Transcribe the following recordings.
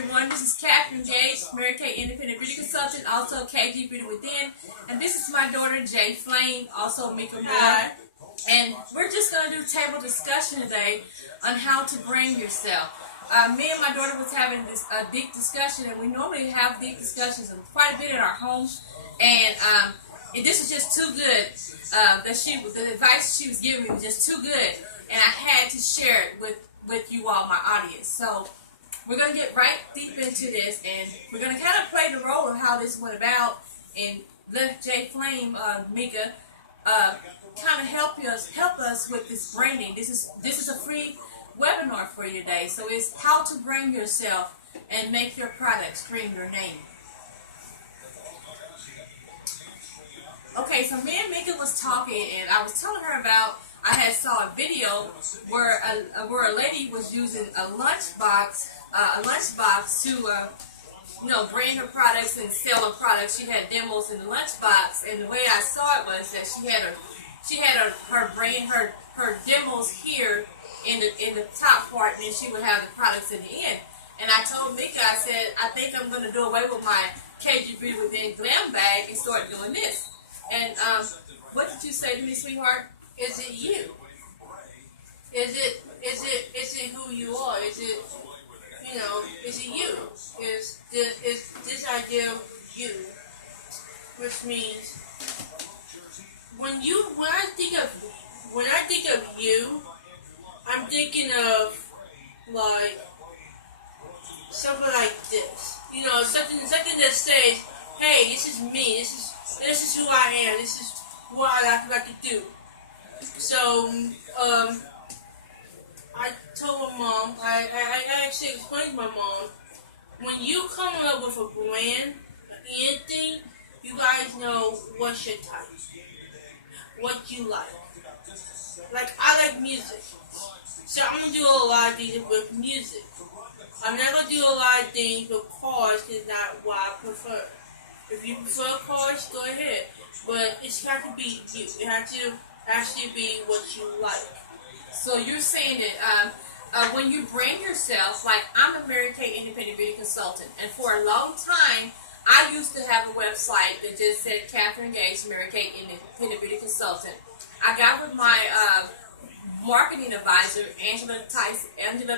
everyone. This is Catherine Gage, Mary Kay Independent Beauty Consultant, also KG Beauty Within. And this is my daughter, Jay Flame, also Mika Moore. And we're just going to do table discussion today on how to brand yourself. Me and my daughter was having this deep discussion, and we normally have deep discussions quite a bit in our home. And this was just too good. The advice she was giving me was just too good, and I had to share it with you all, my audience. So we're going to get right deep into this, and we're going to kind of play the role of how this went about, and let Jay Flame, Mika, kind of help us with this branding. This is a free webinar for you today. So it's how to brand yourself and make your product scream your name. Okay, so me and Mika was talking, and I was telling her about, I had saw a video where a lady was using a lunchbox to brand her products and sell her products. She had demos in the lunchbox, and the way I saw it was that she had her demos here in the top part, and then she would have the products in the end. And I told Mika, I said, I think I'm going to do away with my KG Beauty Within glam bag and start doing this. And what did you say to me, sweetheart? Is it you? Is it who you are? Is it you? Is this idea of you? Which means when I think of you, I'm thinking of like something like this. Something that says, hey, this is me, this is who I am, this is what I like to do. So, I told my mom, I actually explained to my mom, when you come up with a brand, anything, you guys know what's your type, what you like. Like, I like music, so I'm going to do a lot of things with music. I'm not going to do a lot of things with cars, because that's what I prefer. If you prefer cars, go ahead, but it's got to be you. It has to actually be what you like. So you're saying that when you brand yourself, like I'm a Mary Kay Independent Beauty Consultant, and for a long time, I used to have a website that just said Catherine Gage, Mary Kay Independent Beauty Consultant. I got with my marketing advisor, Angela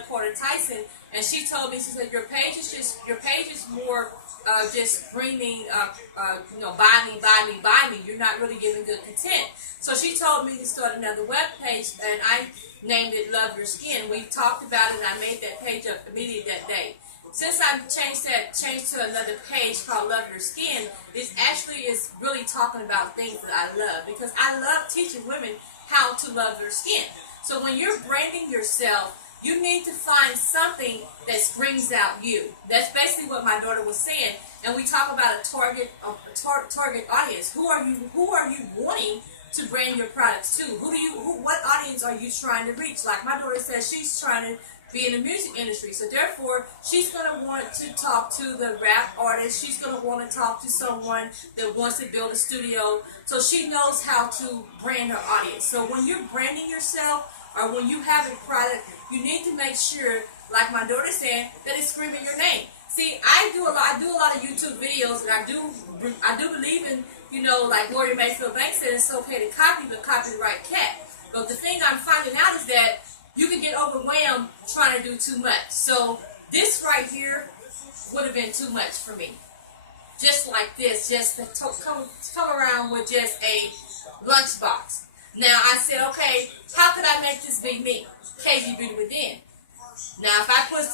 Porter Tyson, and she told me, she said, your page is more just screaming, buy me. You're not really giving good content. So she told me to start another web page, and I named it Love Your Skin. We talked about it, and I made that page up immediately that day. Since I changed to another page called Love Your Skin, this actually is really talking about things that I love, because I love teaching women how to love their skin. So when you're branding yourself, you need to find something that screams out you. That's basically what my daughter was saying. And we talk about a target audience. Who are you wanting to brand your products to? What audience are you trying to reach? Like my daughter says, she's trying to be in the music industry, so therefore she's going to want to talk to the rap artist. She's going to want to talk to someone that wants to build a studio, so she knows how to brand her audience. So when you're branding yourself, or when you have a product, you need to make sure, like my daughter said, that it's screaming your name. See, I do a lot of YouTube videos, and I do believe in, like Gloria Mayfield Banks said, it's okay to copy, but copy the right cat. But the thing I'm finding out is that you can get overwhelmed trying to do too much. So this right here would have been too much for me. Just like this, just to come around with just a lunchbox. Now I said, okay, how could I make this be me? KG Beauty Within. Now if I threw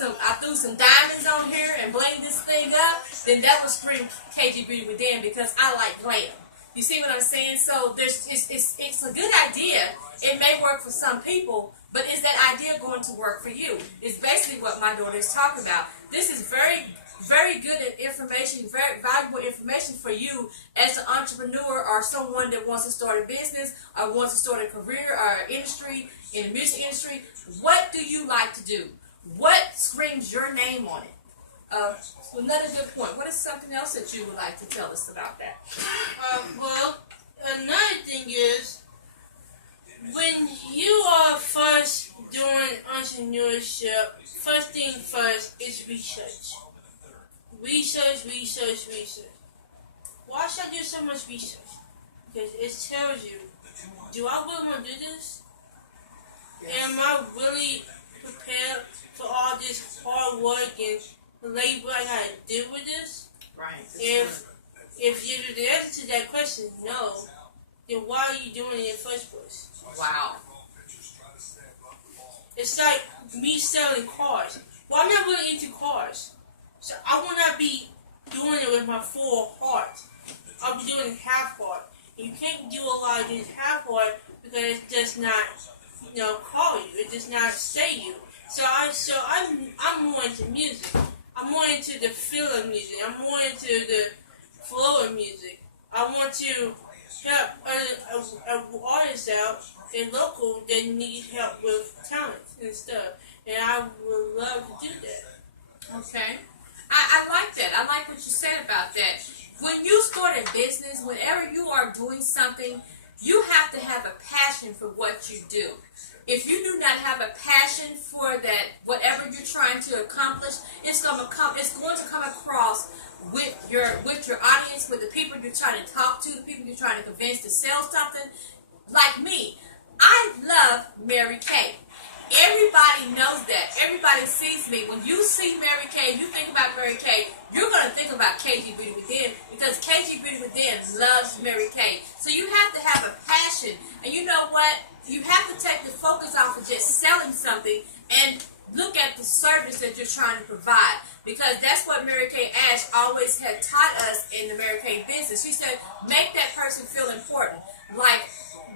some diamonds on here and bling this thing up, then that would scream KG Beauty Within, because I like glam. You see what I'm saying? So it's a good idea. It may work for some people, but is that idea going to work for you? It's basically what my daughter is talking about. This is very, very good information, very valuable information for you as an entrepreneur or someone that wants to start a business or wants to start a career or industry in the music industry. What do you like to do? What screams your name on it? Another good point. What is something else that you would like to tell us about that? Well, another thing is, when you are first doing entrepreneurship, first thing first is research. research. Why should I do so much research? Because it tells you, do I really want to do this? Yes. Am I really prepared for all this hard work and labor I gotta do with this? Right. If the answer to that question is no, then why are you doing it in the first place? Wow. It's like me selling cars. Well, I'm not really into cars, so I will not be doing it with my full heart. I'll be doing it half-heart. You can't do a lot of things half-heart because it does not, call you. It does not say you. So I'm more into music. I'm more into the feel of music. I'm more into the flow of music. I want to help artists out and local that need help with talent and stuff. And I would love to do that. Okay. I like that. I like what you said about that. When you start a business, whenever you are doing something, you have to have a passion for what you do. If you do not have a passion for that, whatever you're trying to accomplish, it's going to come across with your audience, with the people you're trying to talk to, the people you're trying to convince to sell something. Like me, I love Mary Kay. Everybody knows that. Everybody sees me. When you see Mary Kay, you think about Mary Kay, you're going to think about KG Beauty Within, because KG Beauty Within loves Mary Kay. So you have to have a passion. And you know what? You have to take the focus off of just selling something and look at the service that you're trying to provide. Because that's what Mary Kay Ash always had taught us in the Mary Kay business. She said, make that person feel important. Like,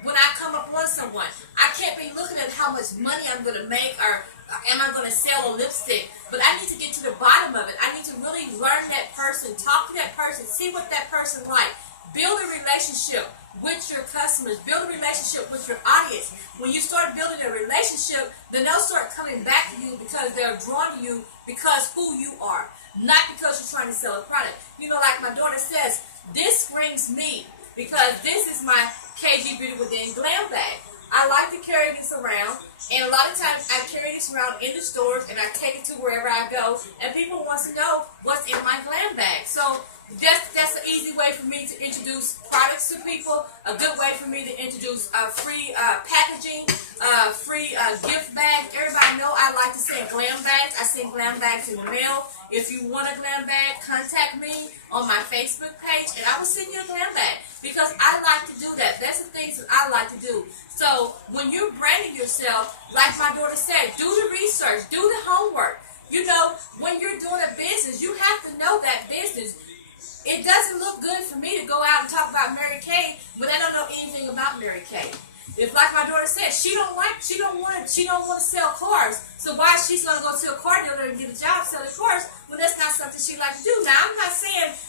when I come upon someone, I can't be looking at how much money I'm going to make or am I going to sell a lipstick. But I need to get to the bottom of it. I need to really learn that person, talk to that person, see what that person like. Build a relationship with your customers. Build a relationship with your audience. When you start building a relationship, then they'll start coming back to you because they're drawn to you because who you are, not because you're trying to sell a product. Like my daughter says, this screams me because this is my KG Beauty Within glam bag. I like to carry this around, and a lot of times I carry this around in the stores and I take it to wherever I go, and people want to know what's in my glam bag. So that's an easy way for me to introduce products to people, a good way for me to introduce free packaging, free gift bags. Everybody know I like to send glam bags. I send glam bags in the mail. If you want a glam bag, contact me on my Facebook page, and I will send you a glam bag because I like to do that. That's the things that I like to do. So when you're branding yourself, like my daughter said, do the research, do the homework. When you're doing a business, you have to know that business. It doesn't look good for me to go out and talk about Mary Kay when I don't know anything about Mary Kay. If, like my daughter said, she don't want to sell cars, so why she's going to go to a car dealer and get a job selling cars when that's not something she likes to do. Now, I'm not saying